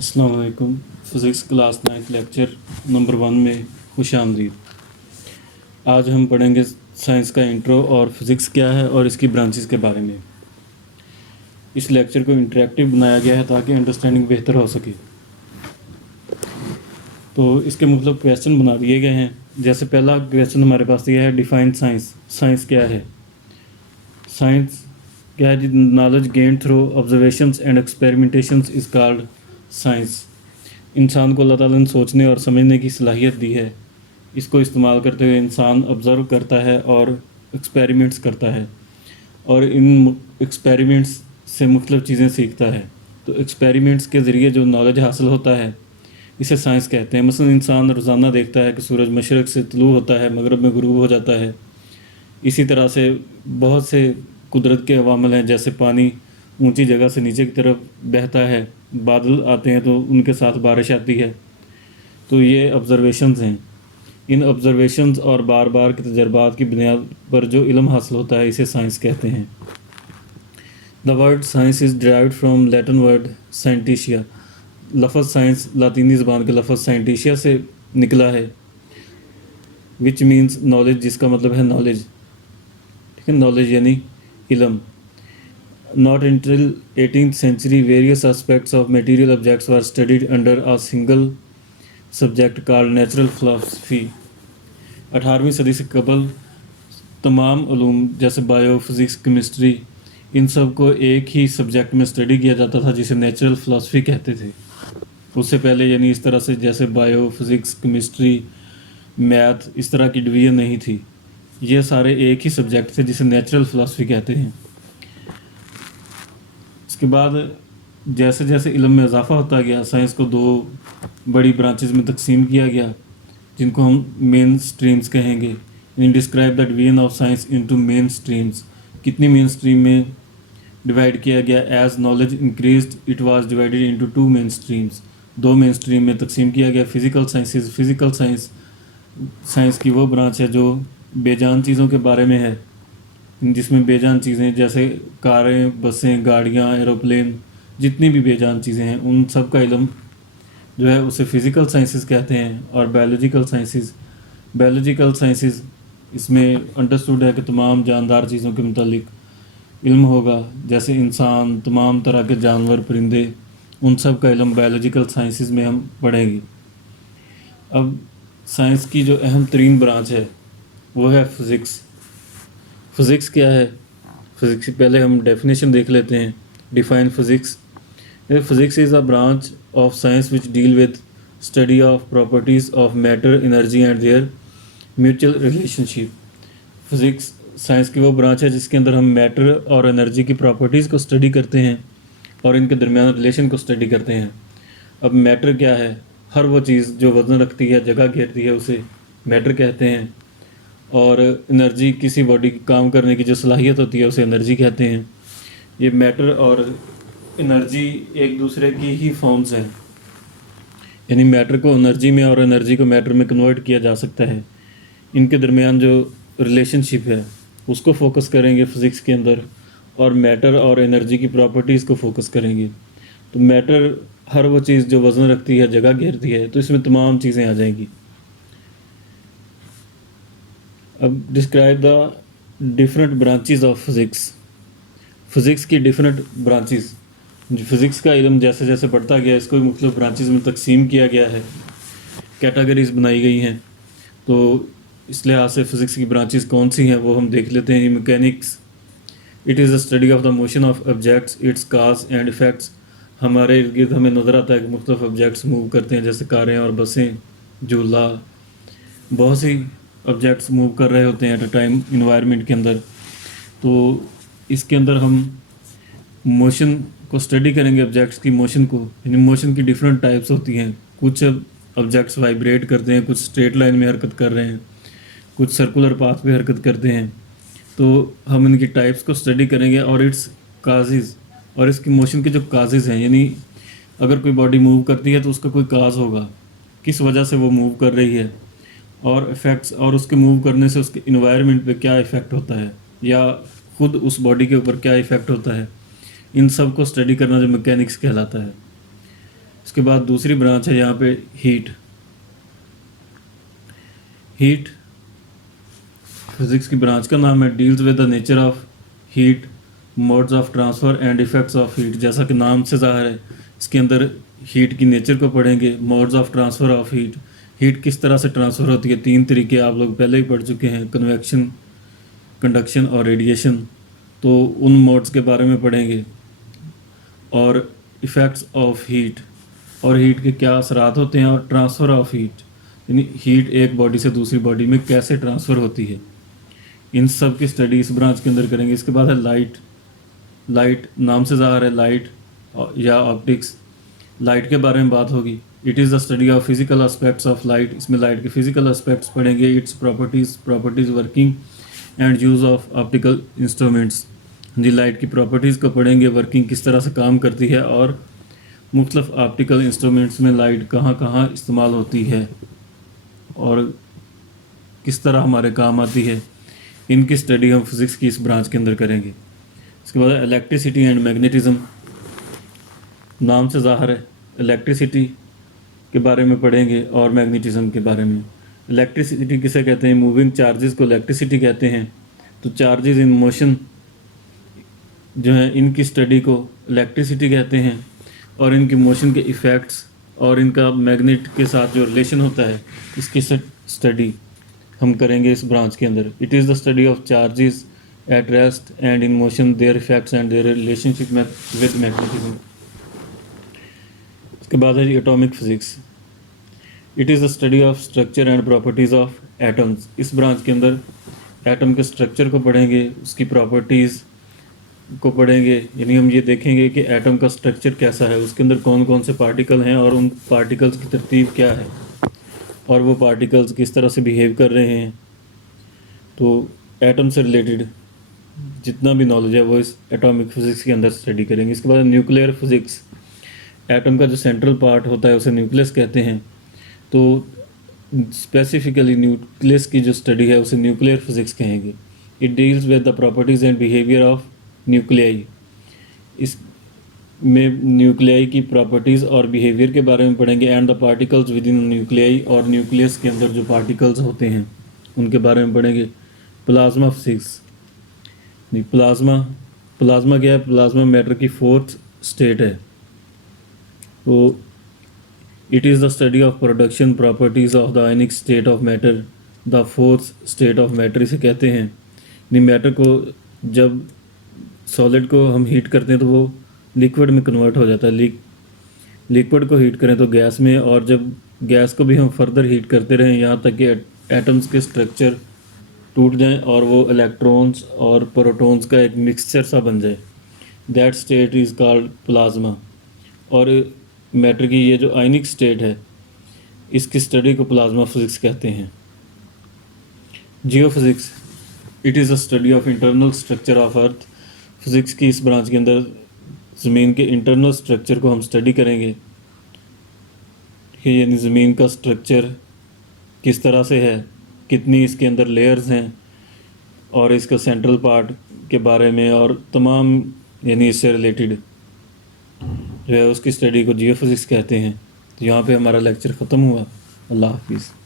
अस्सलाम वालेकुम। Physics class 9th lecture number 1 में खुश आमदीद। आज हम पढ़ेंगे साइंस का इंट्रो और फिज़िक्स क्या है और इसकी ब्रांचेस के बारे में। इस लेक्चर को इंटरेक्टिव बनाया गया है ताकि अंडरस्टैंडिंग बेहतर हो सके। तो इसके मतलब क्वेश्चन बना दिए गए हैं। जैसे पहला क्वेश्चन हमारे पास ये है, डिफाइन साइंस। साइंस क्या है? साइंस क्या है? Knowledge gain through observations and experimentations is called science. इंसान को अल्लाह ताला ने सोचने और समझने की सलाहियत दी है। इसको इस्तेमाल करते हुए इंसान ऑब्ज़र्व करता है और एक्सपेरिमेंट्स करता है और इन एक्सपेरिमेंट्स से मुख्तलिफ़ चीज़ें सीखता है। तो एक्सपेरिमेंट्स के ज़रिए जो नॉलेज हासिल होता है इसे साइंस कहते हैं। मसलन इंसान रोज़ाना देखता है कि सूरज मशरक़ से तुलू होता है, मगरब में गुरूब हो जाता है। इसी तरह से बहुत से कुदरत के अवामल हैं, जैसे पानी ऊंची जगह से नीचे की तरफ बहता है, बादल आते हैं तो उनके साथ बारिश आती है। तो ये ऑब्ज़र्वेशंस हैं। इन ऑब्ज़र्वेशंस और बार बार के तजर्बात की बुनियाद पर जो इल्म हासिल होता है इसे साइंस कहते हैं। The word science is derived from Latin word scientia. लफ्ज़ साइंस लातीनी ज़बान के लफ्ज़ साइंटिशिया से निकला है, विच मीन्स नॉलेज, जिसका मतलब है नॉलेज। ठीक है, नॉलेज यानी इल्म। Not until 18th century, various aspects of material objects were studied under a single subject called natural philosophy. 18वीं सदी से कबल तमाम उलूम जैसे बायो, फिज़िक्स, केमिस्ट्री, इन सब को एक ही सब्जेक्ट में स्टडी किया जाता था जिसे नेचुरल फ़िलासफ़ी कहते थे। उससे पहले यानी इस तरह से जैसे बायो, फिज़िक्स, केमिस्ट्री, मैथ, इस तरह की डिवीज़न नहीं थी। ये सारे एक ही सब्जेक्ट थे जिसे नेचुरल फ़िलासफ़ी कहते हैं। इसके बाद जैसे जैसे इल्म में इजाफ़ा होता गया, साइंस को दो बड़ी ब्रांचेस में तकसीम किया गया जिनको हम मेन स्ट्रीम्स कहेंगे। यानी describe the division of science into main streams. कितनी मेन स्ट्रीम में डिवाइड किया गया? As knowledge increased it was divided into 2 main streams. 2 main stream में तकसीम किया गया। फिज़िकल साइंसेस, फिज़िकल साइंस की वो ब्रांच है जो बेजान चीज़ों के बारे में है, जिसमें बेजान चीज़ें जैसे कारें, बसें, गाड़ियाँ, एरोप्लेन, जितनी भी बेजान चीज़ें हैं उन सब का इल्म जो है उसे फ़िज़िकल साइंसेस कहते हैं। और बायोलॉजिकल साइंसेस इसमें अंडरस्टूड है कि तमाम जानदार चीज़ों के मुतालिक इल्म होगा, जैसे इंसान, तमाम तरह के जानवर, परिंदे, उन सब का इल्म बायोलॉजिकल साइंसेस में हम पढ़ेंगे। अब साइंस की जो अहम तरीन ब्रांच है वो है फ़िज़िक्स। फ़िज़िक्स क्या है? फ़िज़िक्स से पहले हम डेफिनेशन देख लेते हैं। Define physics. Physics is a branch of science which deal with study of properties of matter, energy and there mutual relationship. Physics science की वो ब्रांच है जिसके अंदर हम मैटर और एनर्जी की प्रॉपर्टीज़ को स्टडी करते हैं और इनके दरमियान रिलेशन को स्टडी करते हैं। अब मैटर क्या है? हर वो चीज़ जो वज़न रखती है, जगह घेरती है, उसे मैटर कहते हैं। और एनर्जी, किसी बॉडी की काम करने की जो सलाहियत होती है उसे एनर्जी कहते हैं। ये मैटर और एनर्जी एक दूसरे की ही फॉर्म्स हैं, यानी मैटर को एनर्जी में और एनर्जी को मैटर में कन्वर्ट किया जा सकता है। इनके दरमियान जो रिलेशनशिप है उसको फोकस करेंगे फ़िज़िक्स के अंदर, और मैटर और एनर्जी की प्रॉपर्टीज़ को फोकस करेंगे। तो मैटर हर वो चीज़ जो वज़न रखती है, जगह घेरती है, तो इसमें तमाम चीज़ें आ जाएंगी। अब describe the different branches of physics. Physics की डिफरेंट ब्रांचेस। जो फ़िज़िक्स का इल्म जैसे जैसे बढ़ता गया इसको मुख्तलिफ़ ब्रांचेस में तकसीम किया गया है, कैटेगरीज़ बनाई गई हैं। तो इस लिहाज से फ़िज़िक्स की ब्रांचेस कौन सी हैं वो हम देख लेते हैं। Mechanics, it is the study of the motion of objects, it's cause and effects. हमारे इर्द गिर्द हमें नज़र आता है कि मुख्तलिफ़ ऑब्जेक्ट्स मूव करते हैं, जैसे कारें और बसें, झूला, बहुत सी ऑब्जेक्ट्स मूव कर रहे होते हैं एट अ टाइम इन्वायरमेंट के अंदर। तो इसके अंदर हम मोशन को स्टडी करेंगे, ऑब्जेक्ट्स की मोशन को। यानी मोशन की डिफरेंट टाइप्स होती हैं। कुछ ऑब्जेक्ट्स वाइब्रेट करते हैं, कुछ स्ट्रेट लाइन में हरकत कर रहे हैं, कुछ सर्कुलर पाथ पे हरकत करते हैं। तो हम इनकी टाइप्स को स्टडी करेंगे और इट्स काजेज़, और इसकी मोशन के जो काजेज़ हैं, यानी अगर कोई बॉडी मूव करती है तो उसका कोई काज होगा, किस वजह से वो मूव कर रही है, और इफ़ेक्ट्स, और उसके मूव करने से उसके इन्वायरमेंट पे क्या इफ़ेक्ट होता है या ख़ुद उस बॉडी के ऊपर क्या इफ़ेक्ट होता है। इन सब को स्टडी करना जो मैकेनिक्स कहलाता है। उसके बाद दूसरी ब्रांच है यहाँ पे हीट फिजिक्स की ब्रांच का नाम है, deals with the nature of heat, modes of transfer and effects of heat. जैसा कि नाम से ज़ाहिर है, इसके अंदर हीट की नेचर को पढ़ेंगे, modes of transfer of heat, heat किस तरह से ट्रांसफ़र होती है। 3 तरीके आप लोग पहले ही पढ़ चुके हैं, कन्वेक्शन, कंडक्शन और रेडिएशन। तो उन मोड्स के बारे में पढ़ेंगे, और इफ़ेक्ट्स ऑफ हीट, और हीट के क्या असरात होते हैं, और ट्रांसफ़र ऑफ हीट, यानी हीट एक बॉडी से दूसरी बॉडी में कैसे ट्रांसफ़र होती है। इन सब की स्टडी इस ब्रांच के अंदर करेंगे। इसके बाद है लाइट नाम से ज़ाहिर है, लाइट या ऑप्टिक्स। लाइट के बारे में बात होगी। It is the study of physical aspects of light. इसमें लाइट के फिज़िकल एस्पेक्ट्स पढ़ेंगे, its properties working and use of optical instruments. जी, लाइट की प्रॉपर्टीज़ को पढ़ेंगे, वर्किंग किस तरह से काम करती है, और मुख्तलिफ ऑप्टिकल इंस्ट्रूमेंट्स में लाइट कहाँ कहाँ इस्तेमाल होती है और किस तरह हमारे काम आती है। इनकी स्टडी हम फिज़िक्स की इस ब्रांच के अंदर करेंगे। इसके बाद इलेक्ट्रिसिटी एंड मैग्नेटिज़म। नाम से ज़ाहिर है, इलेक्ट्रिसिटी के बारे में पढ़ेंगे और मैग्नेटिज़म के बारे में। इलेक्ट्रिसिटी किसे कहते हैं? मूविंग चार्जेस को इलेक्ट्रिसिटी कहते हैं। तो चार्जेस इन मोशन जो है, इनकी स्टडी को इलेक्ट्रिसिटी कहते हैं, और इनकी मोशन के इफ़ेक्ट्स और इनका मैग्नेट के साथ जो रिलेशन होता है, इसकी स्टडी हम करेंगे इस ब्रांच के अंदर। It is the study of charges at rest and in motion, there effects and their relationship with magnetism. उसके बाद है atomic physics. It is the study of structure and properties of atoms. इस branch के अंदर atom के structure को पढ़ेंगे, उसकी प्रॉपर्टीज़ को पढ़ेंगे, यानी हम ये देखेंगे कि एटम का स्ट्रक्चर कैसा है, उसके अंदर कौन कौन से पार्टिकल हैं और उन पार्टिकल्स की तरतीब क्या है, और वो पार्टिकल्स किस तरह से बिहेव कर रहे हैं। तो एटम से रिलेटेड जितना भी नॉलेज है वो इस एटॉमिक फिज़िक्स के अंदर स्टडी करेंगे। इसके बाद न्यूक्लियर फिज़िक्स। एटम का जो सेंट्रल पार्ट होता है उसे न्यूक्लियस कहते हैं। तो स्पेसिफिकली न्यूक्लियस की जो स्टडी है उसे न्यूक्लियर फिज़िक्स कहेंगे। It deals with the properties and behaviour of nuclei. इस में न्यूक्लियाई की प्रॉपर्टीज़ और बिहेवियर के बारे में पढ़ेंगे, and the particles with in nuclei, और न्यूक्लियस के अंदर जो पार्टिकल्स होते हैं उनके बारे में पढ़ेंगे। Plasma physics. प्लाज्मा क्या है? प्लाज्मा मैटर की 4th स्टेट है। तो it is the study of production properties of the ionic state of matter, the 4th state of matter इसे कहते हैं। मैटर को जब सॉलिड को हम हीट करते हैं तो वो लिक्विड में कन्वर्ट हो जाता है। लिक्विड को हीट करें तो गैस में, और जब गैस को भी हम फर्दर हीट करते रहें यहाँ तक कि एटम्स के स्ट्रक्चर टूट जाएं और वो इलेक्ट्रॉन्स और प्रोटॉन्स का एक मिक्सचर सा बन जाए, that state is called plasma. और मैटर की ये जो आयनिक स्टेट है, इसकी स्टडी को प्लाज्मा फिज़िक्स कहते हैं। Geophysics. It is a study of internal structure of earth. Physics की इस ब्रांच के अंदर ज़मीन के इंटरनल स्ट्रक्चर को हम स्टडी करेंगे कि यानी ज़मीन का स्ट्रक्चर किस तरह से है, कितनी इसके अंदर लेयर्स हैं, और इसका सेंट्रल पार्ट के बारे में, और तमाम यानी इससे रिलेटेड जो है उसकी स्टडी को जियोफिज़िक्स कहते हैं। तो यहाँ पे हमारा लेक्चर ख़त्म हुआ। अल्लाह हाफिज़।